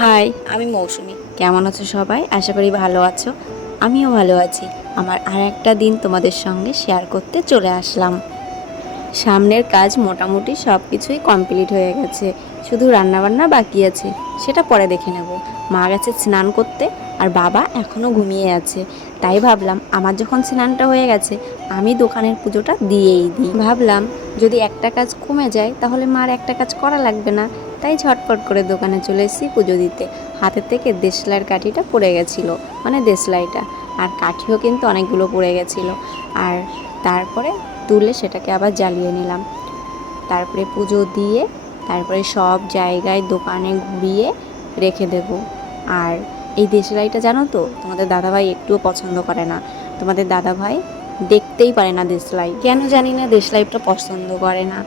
High, আমি মৌসুমি। কেমন আছো সবাই? আশা করি ভালো আছো। আমিও ভালো আছি। আমার আর একটা দিন তোমাদের সঙ্গে শেয়ার করতে চলে আসলাম। সামনের কাজ মোটামুটি সব কিছুই কমপ্লিট হয়ে গেছে, শুধু রান্নাবান্না বাকি আছে, সেটা পরে দেখে নেব। মা গেছে স্নান করতে, আর বাবা এখনও ঘুমিয়ে আছে। তাই ভাবলাম আমার যখন স্নানটা হয়ে গেছে, আমি দোকানের পুজোটা দিয়েই দিই। ভাবলাম যদি একটা কাজ কমে যায় তাহলে মার একটা কাজ করা লাগবে না। তাই ঝটপট করে দোকানে চলে এসেছি পুজো দিতে। হাতের থেকে দেশলাইয়ের কাঠিটা পড়ে গেছিলো, মানে দেশলাইটা, আর কাঠিও কিন্তু অনেকগুলো পড়ে গেছিলো। আর তারপরে তুলে সেটাকে আবার জ্বালিয়ে নিলাম। তারপরে পুজো দিয়ে তারপরে সব জায়গায় দোকানে ঘুরিয়ে রেখে দেব। আর এই দেশলাইটা জানো তো, তোমাদের দাদাভাই একটুও পছন্দ করে না। তোমাদের দাদাভাই দেখতেই পারে না দেশলাই, কেন জানি না দেশলাইটা পছন্দ করে না।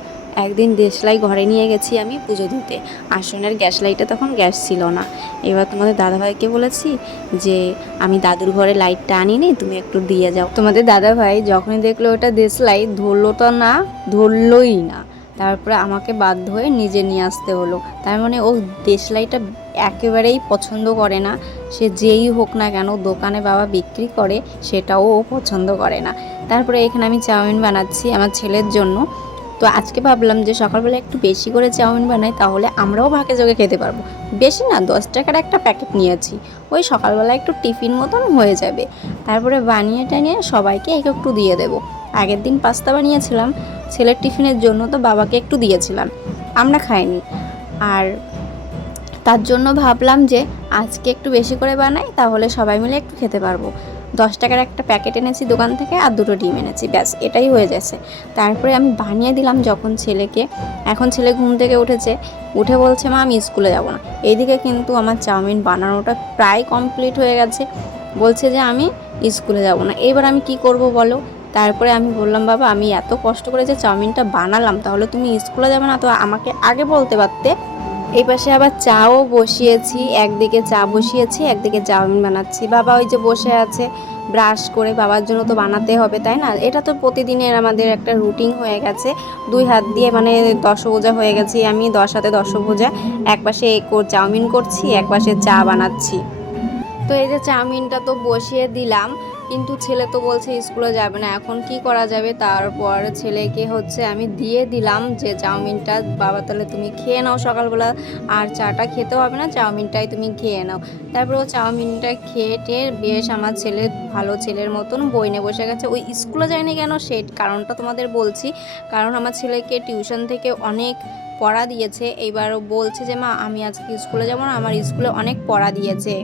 একদিন দেশলাই ঘরে নিয়ে গেছি আমি পুজো দিতে, আসনের গ্যাস লাইটে তখন গ্যাস ছিল না। এবার তোমাদের দাদাভাইকে বলেছি যে আমি দাদুর ঘরে লাইটটা আনিনি, তুমি একটু দিয়ে যাও। তোমাদের দাদাভাই যখনই দেখলো ওটা দেশলাই, ধরলো তো না, ধরলই না। তারপরে আমাকে বাধ্য হয়ে নিজে নিয়ে আসতে হলো। তার মানে ও দেশলাইটা একেবারেই পছন্দ করে না। সে যেই হোক না কেন, দোকানে বাবা বিক্রি করে সেটাও ও পছন্দ করে না। তারপরে এখানে আমি চাউমিন বানাচ্ছি আমার ছেলের জন্য। তো আজকে ভাবলাম যে সকালবেলা একটু বেশি করে চাউমিন বানাই, তাহলে আমরাও ভাগে যোগে খেতে পারবো। বেশি না, 10 টাকার একটা প্যাকেট নিয়েছি, ওই সকালবেলা একটু টিফিন মতন হয়ে যাবে। তারপরে বানিয়ে টানিয়ে সবাইকে একটু দিয়ে দেবো। আগের দিন পাস্তা বানিয়েছিলাম ছেলের টিফিনের জন্য, তো বাবাকে একটু দিয়েছিলাম, আমরা খাইনি। আর তার জন্য ভাবলাম যে আজকে একটু বেশি করে বানাই, তাহলে সবাই মিলে একটু খেতে পারবো। 10 টাকার একটা প্যাকেট এনেছি দোকান থেকে, আর 2টো ডিম এনেছি, ব্যাস এটাই হয়ে যাচ্ছে। তারপরে আমি বানিয়ে দিলাম যখন ছেলেকে। এখন ছেলে ঘুম থেকে উঠেছে, উঠে বলছে মা আমি স্কুলে যাব না। এইদিকে কিন্তু আমার চাউমিন বানানোটা প্রায় কমপ্লিট হয়ে গেছে, বলছে যে আমি স্কুলে যাব না। এবার আমি কি করব বলো? তারপরে আমি বললাম বাবা আমি এত কষ্ট করে যে চাউমিনটা বানালাম, তাহলে তুমি স্কুলে যাবে না তো আমাকে আগে বলতে পারতে। এই পাশে আবার চাও বসিয়েছি, একদিকে চা বসিয়েছি, একদিকে চাউমিন বানাচ্ছি। বাবা ওই যে বসে আছে ব্রাশ করে, বাবার জন্য তো বানাতে হবে তাই না? এটা তো প্রতিদিনের আমাদের একটা রুটিন হয়ে গেছে। 2 হাত দিয়ে মানে দশভুজা হয়ে গেছি আমি, 10 হাতে দশভুজা। এক পাশে চাউমিন করছি, এক পাশে চা বানাচ্ছি। তো এই যে চাউমিনটা তো বসিয়ে দিলাম, কিন্তু ছেলে তো বলছে স্কুলে যাবে না, এখন কি করা যাবে? তারপর ছেলেকে হচ্ছে আমি দিয়ে দিলাম যে চাউমিনটা বাবা তাহলে তুমি খেয়ে নাও সকালবেলা, আর চাটা খেতে হবে না, চাউমিনটাই তুমি খেয়ে নাও। তারপর ও চাউমিনটা খেয়ে টেয়ে বেশ আমার ছেলে ভালো ছেলের মতন বই নিয়ে বসে গেছে। ওই স্কুলে যায়নি কেন সেই কারণটা তোমাদের বলছি। কারণ আমার ছেলেকে টিউশন থেকে অনেক পড়া দিয়েছে, এইবার বলছে যে মা আমি আজকে স্কুলে যাবো না, আমার স্কুলে অনেক পড়া দিয়েছে।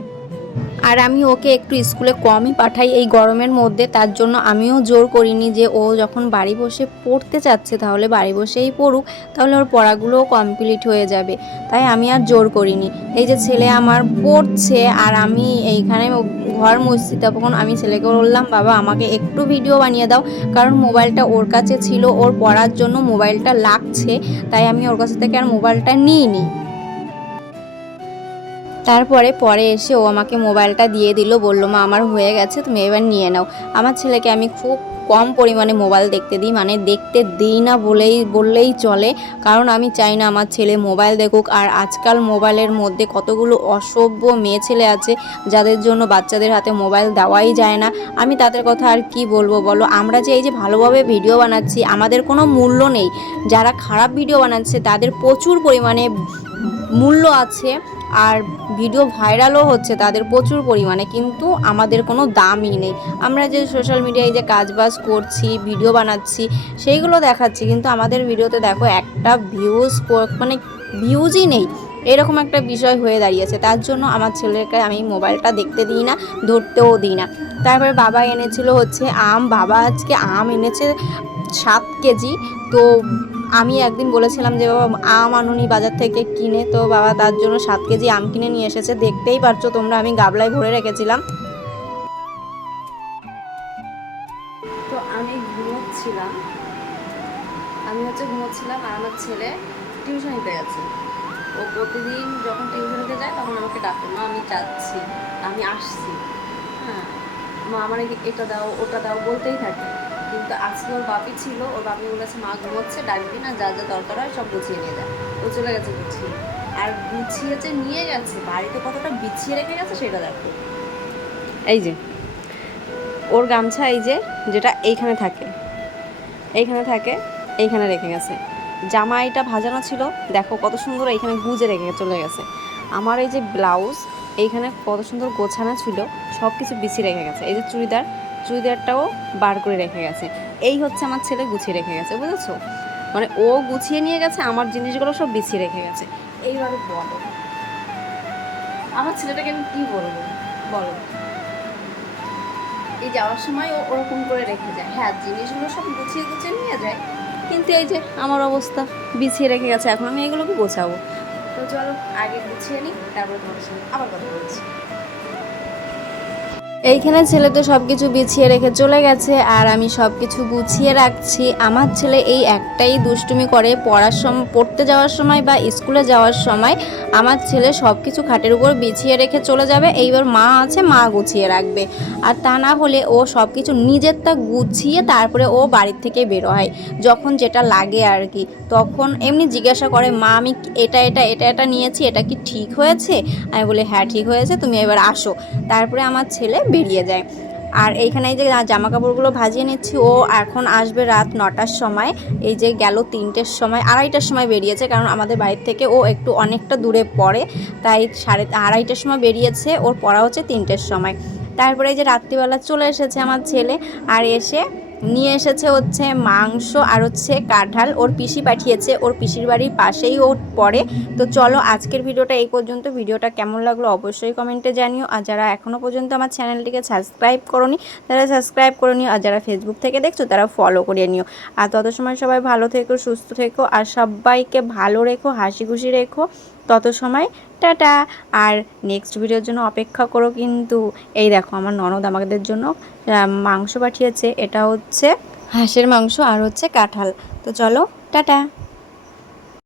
আর আমি ওকে একটু স্কুলে কমই পাঠাই এই গরমের মধ্যে, তার জন্য আমিও জোর করিনি যে ও যখন বাড়ি বসে পড়তে চাচ্ছে তাহলে বাড়ি বসেই পড়ুক, তাহলে ওর পড়াগুলোও কমপ্লিট হয়ে যাবে। তাই আমি আর জোর করিনি। এই যে ছেলে আমার পড়ছে আর আমি এইখানে ঘর মুছছি, তখন আমি ছেলেকে বললাম বাবা আমাকে একটু ভিডিও বানিয়ে দাও, কারণ মোবাইলটা ওর কাছে ছিল, ওর পড়ার জন্য মোবাইলটা লাগছে, তাই আমি ওর কাছ থেকে আর মোবাইলটা নিইনি। তারপরে পরে এসে ও আমাকে মোবাইলটা দিয়ে দিল, বললো মা আমার হয়ে গেছে, তুমি এবার নিয়ে নাও। আমার ছেলেকে আমি খুব কম পরিমাণে মোবাইল দেখতে দিই, মানে দেখতে দিই না বললেই চলে। কারণ আমি চাই না আমার ছেলে মোবাইল দেখুক। আর আজকাল মোবাইলের মধ্যে কতগুলো অসভ্য মেয়ে ছেলে আছে যাদের জন্য বাচ্চাদের হাতে মোবাইল দেওয়াই যায় না। আমি তাদের কথা আর কি বলবো বলো? আমরা যে এই যে ভালোভাবে ভিডিও বানাচ্ছি আমাদের কোনো মূল্য নেই, যারা খারাপ ভিডিও বানাচ্ছে তাদের প্রচুর পরিমাণে মূল্য আছে, আর ভিডিও ভাইরালও হচ্ছে তাদের প্রচুর পরিমাণে, কিন্তু আমাদের কোনো দামই নেই। আমরা যে সোশ্যাল মিডিয়ায় যে কাজবাজ করছি, ভিডিও বানাচ্ছি, সেইগুলো দেখাচ্ছি, কিন্তু আমাদের ভিডিওতে দেখো একটা মানে ভিউজই নেই, এরকম একটা বিষয় হয়ে দাঁড়িয়েছে। তার জন্য আমার ছেলেকে আমি মোবাইলটা দেখতে দিই না, ধরতেও দিই না। তারপরে বাবা এনেছিল হচ্ছে আম, বাবা আজকে আম এনেছে 7 কেজি। তো আমি একদিন বলেছিলাম যে বাবা আম আনুনি বাজার থেকে কিনে, তো বাবা তার জন্য 7 কেজি আম কিনে নিয়ে এসেছে। দেখতেই পারছো তোমরা আমি গাবলায় ভরে রেখেছিলাম। তো আমি ঘুমোচ্ছিলাম আর আমার ছেলে টিউশনিতে গেছে। ও প্রতিদিন যখন টিউশনিতে যায় তখন আমাকে ডাকে মা আমি যাচ্ছি, আমি আসছি, হ্যাঁ মা আমার এটা দাও ওটা দাও বলতেই থাকে। কিন্তু আজকে ওর বাপি ছিল, ওর বাপি বলেছে মা ঘুমোচ্ছে, ডাকবি না, যা যা দরকার হয় সব গুছিয়ে নিয়ে যায়। ও চলে গেছে গুছিয়ে। আর গুছিয়ে যে নিয়ে গেছে, বাড়িতে কতটা বিছিয়ে রেখে গেছে সেটা দেখো। এই যে ওর গামছা, এই যে যেটা এইখানে থাকে, এইখানে রেখে গেছে। জামাইটা ভাজানো ছিল, দেখো কত সুন্দর এইখানে গুজে রেখে চলে গেছে। আমার এই যে ব্লাউজ এইখানে কত সুন্দর গোছানো ছিল, সব কিছু বিছিয়ে রেখে গেছে। এই যে চুড়িদারটাও বার করে রেখে গেছে। এই হচ্ছে আমার ছেলে গুছিয়ে রেখে গেছে, বুঝেছো? মানে ও গুছিয়ে নিয়ে গেছে, আমার জিনিসগুলো সব বিছিয়ে রেখে গেছে। এইভাবে বলো, আমার ছেলেটাকে আমি কী বলবো বলো? এই যাওয়ার সময় ও ওরকম করে রেখে যায়। হ্যাঁ, জিনিসগুলো সব গুছিয়ে গুছিয়ে নিয়ে যায়, কিন্তু এই যে আমার অবস্থা বিছিয়ে রেখে গেছে। এখন আমি এগুলোকে গোছাবো। তো চলো আগে গুছিয়ে নিই, তারপরে তোমার সঙ্গে আবার কথা বলছি। এইখানে ছেলে তো সব কিছু বিছিয়ে রেখে চলে গেছে, আর আমি সব কিছু গুছিয়ে রাখছি। আমার ছেলে এই একটাই দুষ্টুমি করে, পড়তে যাওয়ার সময় বা স্কুলে যাওয়ার সময় আমার ছেলে সব কিছু খাটের উপর বিছিয়ে রেখে চলে যাবে। এইবার মা আছে, মা গুছিয়ে রাখবে। আর তা না হলে ও সব কিছু নিজেরটা গুছিয়ে তারপরে ও বাড়ির থেকে বেরো হয়, যখন যেটা লাগে আর কি। তখন এমনি জিজ্ঞাসা করে, মা আমি এটা নিয়েছি, এটা কি ঠিক হয়েছে? আমি বলি হ্যাঁ ঠিক হয়েছে, তুমি এবার আসো। তারপরে আমার ছেলে বেরিয়ে যায়। আর এইখানে এই যে জামা কাপড়গুলো ভাজিয়ে নিচ্ছি, ও এখন আসবে রাত 9টার সময়। এই যে গেল 3টের সময়, 2:30টার সময় বেরিয়েছে, কারণ আমাদের বাড়ির থেকে ও একটু অনেকটা দূরে পড়ে, তাই 2:30টার সময় বেরিয়েছে। ওর পড়া হচ্ছে 3টের সময়। তারপরে এই যে রাত্রিবেলা চলে এসেছে আমার ছেলে, আর এসে নিয়ে এসেছে হচ্ছে মাংস আর হচ্ছে কাঁঠাল। ওর পিসি পাঠিয়েছে, ওর পিসির বাড়ির পাশেই ও পড়ে। তো চলো আজকের ভিডিওটা এই পর্যন্ত। ভিডিওটা কেমন লাগলো অবশ্যই কমেন্টে জানিও। আর যারা এখনও পর্যন্ত আমার চ্যানেলটিকে সাবস্ক্রাইব করোনি তারা সাবস্ক্রাইব করে নিও, আর যারা ফেসবুক থেকে দেখছো তারা ফলো করে নিও। আর তত সময় সবাই ভালো থেকো, সুস্থ থেকো, আর সবাইকে ভালো রেখো, হাসি খুশি রেখো। তত সময় টাটা। আর নেক্সট ভিডিওর জন্য অপেক্ষা করো কিন্তু। এই দেখো আমার ননদ আমাদের জন্য মাংস পাঠিয়েছে, এটা হচ্ছে হাঁসের মাংস আর হচ্ছে কাঁঠাল। তো চলো টাটা।